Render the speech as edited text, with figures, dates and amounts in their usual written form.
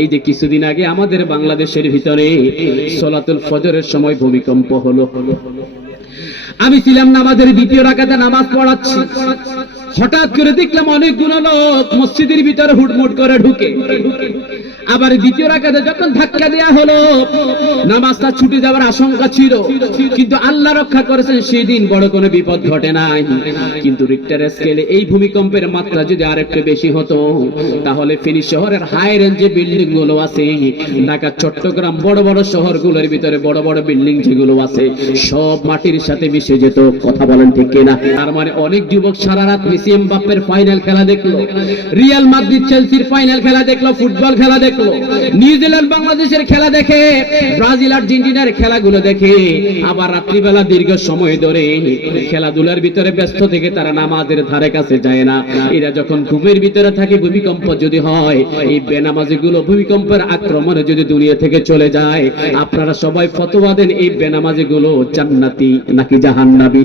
এই যে কিছুদিন আগে আমাদের বাংলাদেশের ভিতরে সালাতুল ফজরের সময় ভূমিকম্প হলো। আমি ছিলাম নামাজের দ্বিতীয় রাকাতে নামাজ পড়াচ্ছি, হঠাৎ করে দেখলাম অনেকগুলো লোক মসজিদের ভিতরে হুটমুট করে ঢুকে। আবার দ্বিতীয় রাকাতে যখন ধাক্কা দেয়া হলো, নামাজটা ছুটে যাওয়ার আশঙ্কা ছিল, কিন্তু আল্লাহ রক্ষা করেছেন, সেই দিন বড় কোনো বিপদ ঘটে নাই। কিন্তু রিক্টার স্কেলে এই ভূমিকম্পের মাত্রা যদি আরেকটু বেশি হতো, তাহলে ফেনী শহরের হাই রেঞ্জে বিল্ডিং গুলো আছে, ঢাকা চট্টগ্রাম বড় বড় শহরগুলোর ভিতরে বড় বড় বিল্ডিং যেগুলো আছে সব মাটির সাথে মিশে যেত। কথা বলেন ঠিক কিনা? তার মানে অনেক যুবক সারা রাত মেসি এমবাপ্পের ফাইনাল খেলা দেখলো, রিয়াল মাদ্রিদ চেলসির ফাইনাল খেলা দেখলো, ফুটবল খেলা দেখলো, নিউজিল্যান্ড বাংলাদেশের খেলা দেখে, ব্রাজিল আর্জেন্টিনার খেলাগুলো দেখে, আবার রাত্রিবেলা দীর্ঘ সময় ধরে খেলাধুলার ভিতরে ব্যস্ত থেকে তারা নামাজের ধারে কাছে যায় না। এরা যখন ঘুমের ভিতরে থাকে, ভূমিকম্প যদি হয়, এই বেনামাজিগুলো ভূমিকম্পের আক্রমণে যদি দুনিয়া থেকে চলে যায়, আপনারা সবাই ফতোয়া দেন এই বেনামাজিগুলো জান্নাতি নাকি জাহান্নামী?